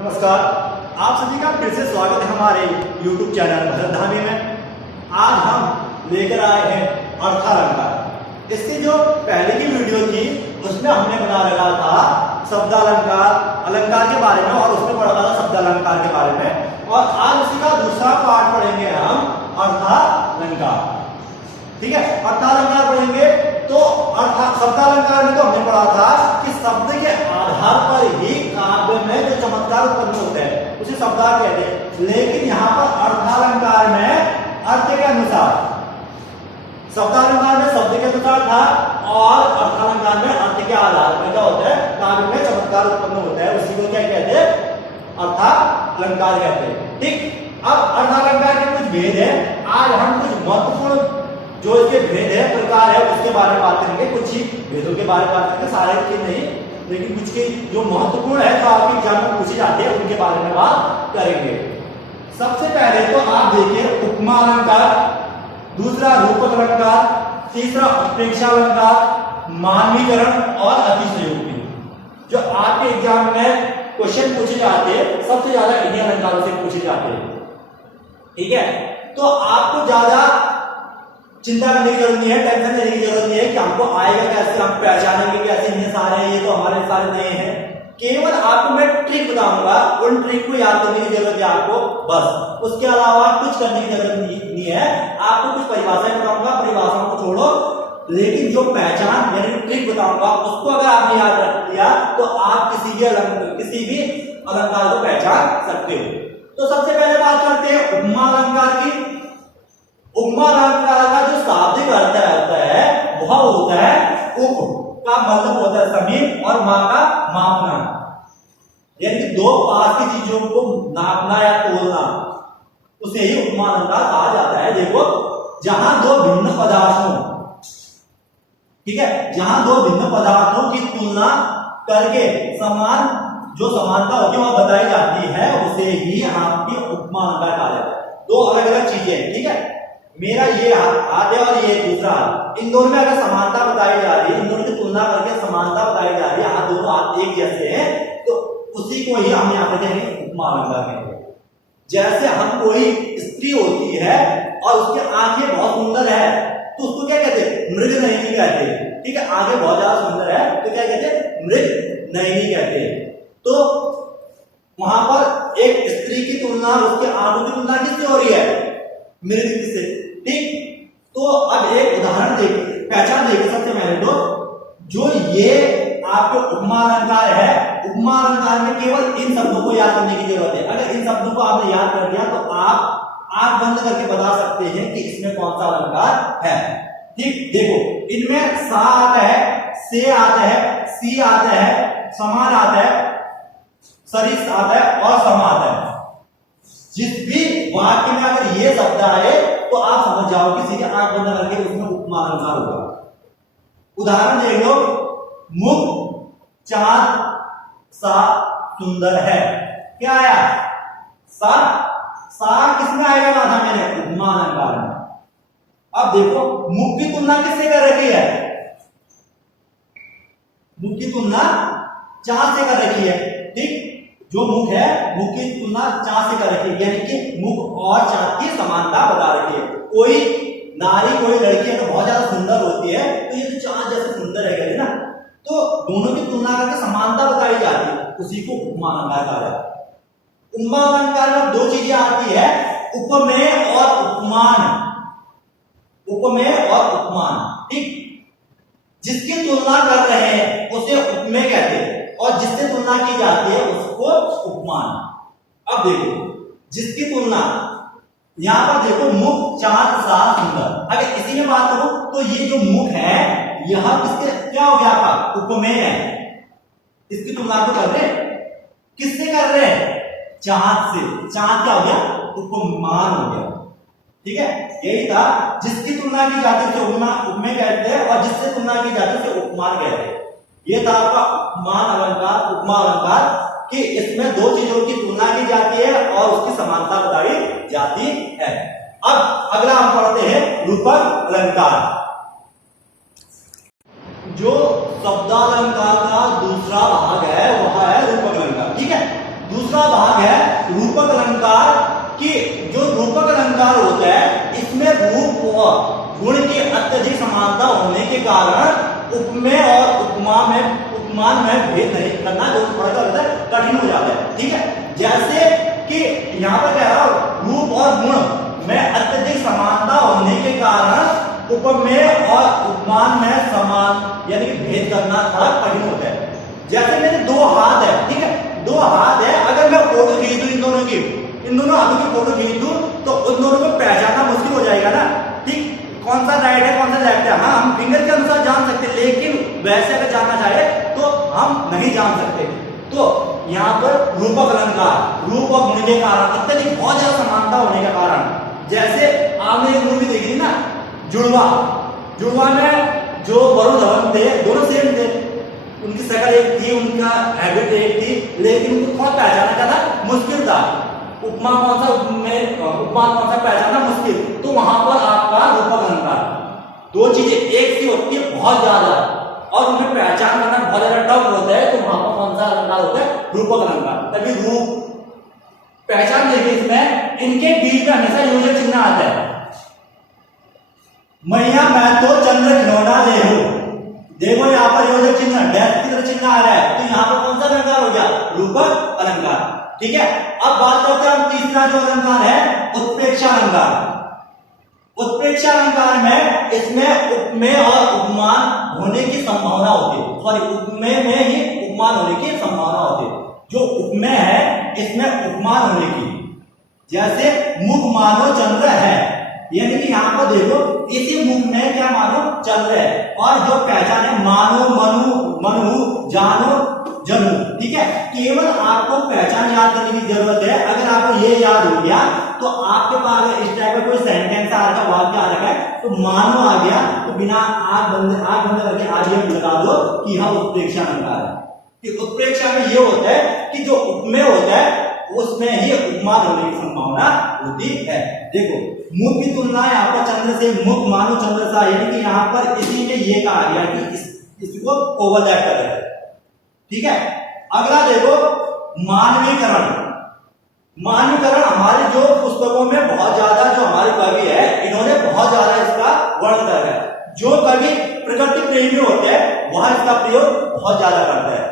नमस्कार, आप सभी का फिर से स्वागत है हमारे YouTube चैनल भरत धामी में। आज हम लेकर आए हैं अर्थालंकार। इसकी जो पहले की वीडियो थी उसमें हमने बना रखा था शब्दालंकार, अलंकार के बारे में और उसमें पढ़ा था शब्दालंकार के बारे में। और आज उसी का दूसरा पार्ट पढ़ेंगे हम अर्थालंकार। ठीक है, अर्थालंकार पढ़ेंगे। तो शब्दालंकार में तो हमने पढ़ा था कि शब्द के आधार पर ही काव्य में जो चमत्कार उत्पन्न होते हैं उसे शब्दार्थ कहते हैं। लेकिन यहाँ पर अर्थालंकार में अर्थ के अनुसार, शब्दालंकार में शब्द के अनुसार था और अर्थालंकार में अर्थ के आधार पर क्या होता है, काव्य में चमत्कार उत्पन्न होता है। उसी को क्या कहते हैं, अर्थालंकार कहते हैं। ठीक, अब अर्थालंकार के कुछ भेद है। आज हम कुछ महत्वपूर्ण जो इसके भेद है, प्रकार है, उसके बारे में बात करेंगे। कुछ ही भेदों के बारे में बात करेंगे, सारे के नहीं, लेकिन कुछ के जो महत्वपूर्ण है, जो आपके एग्जाम में पूछे जाते हैं, उनके बारे में बात करेंगे। सबसे पहले तो आप देखिए उपमा अलंकार, दूसरा रूपक अलंकार, तीसरा उत्प्रेक्षा अलंकार, मानवीकरण और अतिशयोक्ति। जो आपके एग्जाम में क्वेश्चन पूछे जाते हैं, सबसे ज्यादा इन्हीं अलंकारों से पूछे जाते हैं। ठीक है, तो आपको ज्यादा चिंता करने की जरूरत नहीं है, टेंशन लेने की जरूरत नहीं है कि हमको आएगा कैसे, हम पहचानेंगे कैसे, इतने सारे हैं, ये तो हमारे सारे नए हैं। केवल आपको मैं ट्रिक बताऊंगा, उन ट्रिक को याद करने की जरूरत है आपको, बस। उसके अलावा कुछ करने की जरूरत नहीं है। आपको कुछ परिभाषाएं बताऊंगा, परिभाषाओं को छोड़ो, लेकिन जो पहचान यानी ट्रिक बताऊंगा उसको अगर आपने याद रख लिया तो आप किसी भी अलंकार को पहचान सकते हो। तो सबसे पहले बात करते हैं उपमा अलंकार की। उपमा अलंकार का जो शाब्दिक अर्थ होता है वह होता है उप का मतलब होता है समीप और मा का मापना, यानी दो पास की चीजों को नापना या तोलना, उसे ही उपमा अलंकार कहा जाता है। देखो, जहां दो भिन्न पदार्थों, ठीक है, जहां दो भिन्न पदार्थों की तुलना करके समान जो समानता होती है वह बताई जाती है, उसे ही आपकी उपमा अलंकार कहा जाता है। दो अलग अलग चीजें, ठीक है, मेरा ये हाथ है और ये दूसरा हाथ, इन दोनों में अगर समानता बताई जा रही है, इन दोनों की तुलना करके समानता बताई जा रही है, हाथ दोनों हाथ एक जैसे हैं, तो उसी को ही हम यहाँ पे कहेंगे उपमा अलंकार कहते हैं। जैसे हम कोई स्त्री होती है और उसकी आंखें बहुत सुंदर है तो उसको क्या कहते हैं, मृग नयनी कहते हैं। ठीक है, आंखें बहुत ज्यादा सुंदर है तो क्या कहते हैं, मृग नयनी कहते हैं। तो वहां पर एक स्त्री की तुलना, उसके आंखों की तुलना किससे हो रही है, मृग से। ठीक, तो अब एक उदाहरण देखिए, पहचान देखिए। सबसे पहले तो जो ये आपके उपमा अलंकार है, उपमा अलंकार में केवल इन शब्दों को याद करने की जरूरत है। अगर इन शब्दों को आपने याद कर दिया तो आप आंख बंद करके बता सकते हैं कि इसमें कौन सा अलंकार है। ठीक, देखो, इनमें सा आता है, से आता है, सी आता है, समान आता है, सरिस आता है और सम आता है। जिस भी वाक्य में अगर ये शब्द आए तो आप समझ जाओ किसी के आंख बंद करके उसमें उपमा अलंकार होगा। उदाहरण देख लो, मुख चांद सा सुंदर है, क्या आया, सा। सा किसमें आएगा, माना मैंने उपमा अलंकार में। अब देखो, मुख की तुलना किससे कर रखी है, मुख की तुलना चांद से कर रखी है। ठीक, जो मुख है, मुख की तुलना चांद से कर रखी है, यानी कि मुख और चांद की समानता बता रखी है। कोई नारी, कोई लड़की अगर बहुत ज्यादा सुंदर होती है तो ये तो चांद जैसे सुंदर है ना, तो दोनों की तुलना करके समानता बताई जाती है, उसी को उपमा अलंकार कहा जाता है। उपमा अलंकार में दो चीजें आती है, उपमेय और उपमान। उपमेय और उपमान, ठीक, जिसकी तुलना कर रहे हैं उसे उपमेय कहते हैं और जिससे तुलना की जाती है उसको उपमान। अब देखो, जिसकी तुलना, यहां पर देखो, मुख चांद सा सुंदर, अगर इसी में बात करूं तो ये जो मुख है यह किसके क्या हो गया, आपका उपमेय है। इसकी तुलना तो कर रहे हैं, किससे कर रहे हैं, चांद से। चांद क्या हो गया, उपमान हो गया। ठीक है, यही था, जिसकी तुलना की जाती है उसे उपमेय कहते हैं और जिससे तुलना की जाती है उसे उपमान कहते हैं। ये था आपका उपमान अलंकार, उपमा अलंकार, कि इसमें दो चीजों की तुलना की जाती है और उसकी समानता बताई जाती है। अब अगला हम पढ़ते हैं रूपक अलंकार। जो शब्दालंकार का दूसरा भाग है वह है रूपक अलंकार। ठीक है, दूसरा भाग है रूपक अलंकार कि जो रूपक अलंकार होता है इसमें रूप और गुण की अत्यधिक समानता होने के कारण उपमेय और उपमान में भेद नहीं करना जो थोड़ा सा होता है कठिन हो जाता है। ठीक है, जैसे कि यहाँ पर कह रहा हूं रूप और गुण में अत्यधिक समानता होने के कारण उपमेय और उपमान में समान यानी कि भेद करना थोड़ा कठिन होता है। जैसे मेरे दो हाथ है, ठीक है, दो हाथ है, अगर मैं फोटो खींच दूं इन दोनों हाथों की फोटो खींच दूं तो उन दोनों को पहचानना मुश्किल हो जाएगा ना। ठीक, कौन सा राइट है कौन सा लेफ्ट है, हाँ हम फिंगर के अनुसार जान सकते, लेकिन वैसे अगर जानना चाहे तो हम नहीं जान सकते। तो यहाँ पर रूपक अलंकार रूप और गुण के कारण अत्यधिक बहुत ज्यादा समानता होने के कारण, जैसे आपने एक मूवी देखी ना जुड़वा में जो वरुण धवन थे दोनों सेम थे, उनकी शक्ल एक थी, उनका हैबिट एक थी, लेकिन उनको कौन पहचाना क्या था, मुश्किल था। उपमा कौन सा उपमान कौन सा पहचानना मुश्किल, तो वहां पर आपका रूपक अलंकार, दो चीजें एक सी होती है बहुत ज्यादा और उन्हें पहचान करना बहुत ज्यादा टफ होता है, तो वहां पर कौन सा अलंकार होता है, रूपक अलंकार। तभी रूप पहचान देखिए, इसमें इनके बीच में हमेशा योजक चिन्ह आता है। मैया मैं तो चंद्र खिलौना ले हूं, देखो यहाँ पर योजक चिन्ह डैश की तरह चिन्ह आ रहा है, तो यहाँ पर कौन सा अलंकार हो गया, रूपक अलंकार। ठीक है, अब बात करते हैं हम तीसरा जो अलंकार है उत्प्रेक्षा अलंकार। उत्प्रेक्षा अलंकार में इसमें उपमेय और उपमान होने की संभावना होती है, सॉरी उपमेय में ही उपमान होने की संभावना होती है। जो उपमेय है इसमें उपमान होने की, जैसे मुख मानो चंद्र है, यानी कि यहाँ पर देखो इसी मुख में क्या मानो चंद्र है, और जो पहचान है मानो मनु जानो जनू। ठीक है, केवल आपको पहचान याद करने की जरूरत है। अगर आपको ये याद हो गया तो आपके पास इस टाइप का कोई सेंटेंस आ रहा है, वाक्य आ रहा है, तो मानो आ गया तो बिना आंख बंद करके आज ये लगा दो कि यह उत्प्रेक्षा अलंकार है। कि उत्प्रेक्षा में ये होता है कि जो उपमेय होता है उसमें ही उपमान होने की संभावना होती है। देखो मुख की तुलना यहाँ पर चंद्र से, मुख मानो चंद्र सा, यानी कि यहाँ पर इसी में ये कहा गया कि इसको ओवरलैप कर रहा है। ठीक है, अगला देखो मानवीकरण। मानवीकरण हमारे जो पुस्तकों में बहुत ज्यादा, जो हमारे कवि है इन्होंने बहुत ज्यादा इसका वर्णन कर रहा है। जो कवि प्रकृति प्रेमी होते हैं वह इसका प्रयोग बहुत ज्यादा करता है।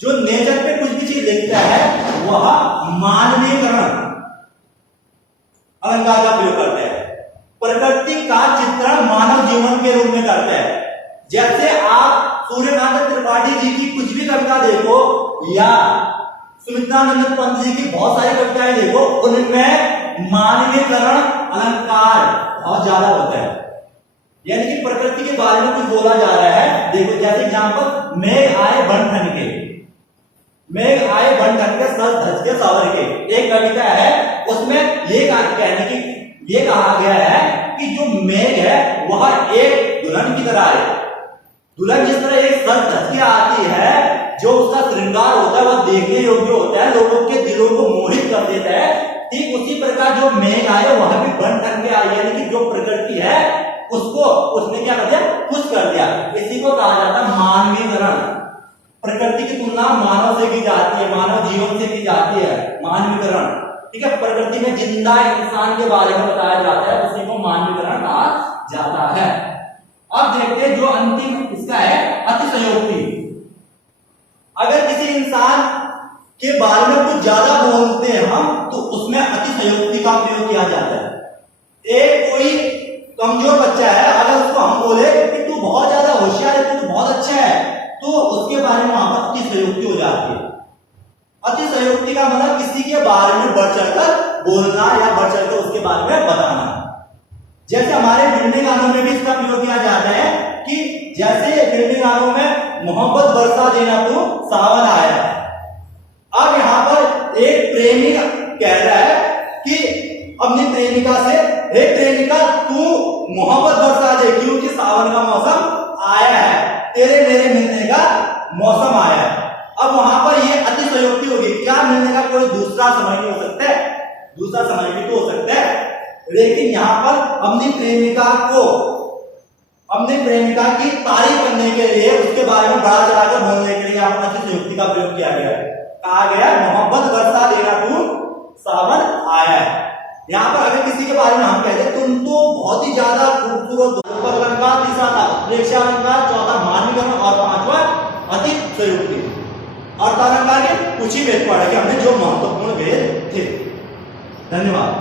जो नेचर पे कुछ भी चीज लिखता है वह मानवीकरण अलंकार का प्रयोग करते हैं। प्रकृति का चित्रण मानव जीवन के रूप में करते हैं। जैसे आप सूर्यकांत त्रिपाठी जी की कुछ भी कविता देखो या सुमित्रानंद पंत जी की बहुत सारी कविताएं देखो, उनमें मानवीकरण अलंकार बहुत ज्यादा होता है, यानी कि प्रकृति के बारे में कुछ बोला जा रहा है। देखो जैसे यहाँ पर मेघ आए बन ठन के, मेघ आए बन ठन के सर धज के सावर के, एक कविता है, उसमें ये कहने की ये कहा गया है कि जो मेघ है वह एक दुल्हन की तरह है। दुल्हन जिस तरह एक सर धज के आती है, जो उसका श्रृंगार होता है वह देखने योग्य होता है, लोगों के दिलों को मोहित कर देता है, ठीक उसी प्रकार जो मेघ आए वह भी बन ठन के आई, यानी कि जो प्रकृति है उसको उसने क्या कर दिया, खुश कर दिया। इसी को कहा जाता है मानवीकरण। प्रकृति की तुलना मानव से की जाती है, मानव जीवन से की जाती है, मानवीकरण। ठीक है, प्रकृति में जिंदा इंसान के बारे में बताया जाता है, उसी को मानवीकरण कहा जाता है। अब देखते हैं जो अंतिम इसका है अतिशयोक्ति। अगर किसी इंसान के बारे में कुछ ज्यादा बोलते हैं हम, तो उसमें अतिशयोक्ति का प्रयोग किया जाता है। एक कोई कमजोर बच्चा है, अगर उसको हम बोले कि तू बहुत ज्यादा होशियार है, तू बहुत अच्छा है, तो उसके बारे में वहां पर अतिशयोक्ति हो जाती है। अतिशयोक्ति का मतलब किसी के बारे में बढ़ चढ़कर बोलना या बढ़ चढ़कर उसके बारे में बताना। जैसे हमारे फिल्मी गानों में भी इसका प्रयोग किया जाता है कि जैसे फिल्मी गानों में मोहब्बत बरसा देना तू सावन आया। अब यहाँ पर एक प्रेमी कह रहा है कि अपनी प्रेमिका से, हे प्रेमिका तू मोहब्बत बरसा दे क्योंकि सावन का मौसम आया है, तेरे मेरे मिलने का मौसम आया है। अब वहां पर ये अतिशयोक्ति होगी। क्या मिलने का कोई दूसरा समय नहीं हो सकता है? दूसरा समय भी तो हो सकता है, लेकिन यहाँ पर अपनी प्रेमिका की तारीफ करने के लिए, उसके बारे में बड़ा चढ़ाकर बोलने के लिए यहाँ पर अतिशयोक्ति का प्रयोग किया गया है। कहा गया मोहब्बत बरसा देगा तू सावन आया है। यहाँ पर अगर किसी के बारे में हम कहते तुम तो बहुत ही ज्यादा खूबसूरत, ऊपर अलंकार, तीसरा था प्रेक्षा अलंकार, चौथा मानवीकरण और पांचवा अति प्रयुक्ति। और अलंकार के कुछ ही भेद पड़ा कि हमने जो महत्वपूर्ण भेद थे। धन्यवाद।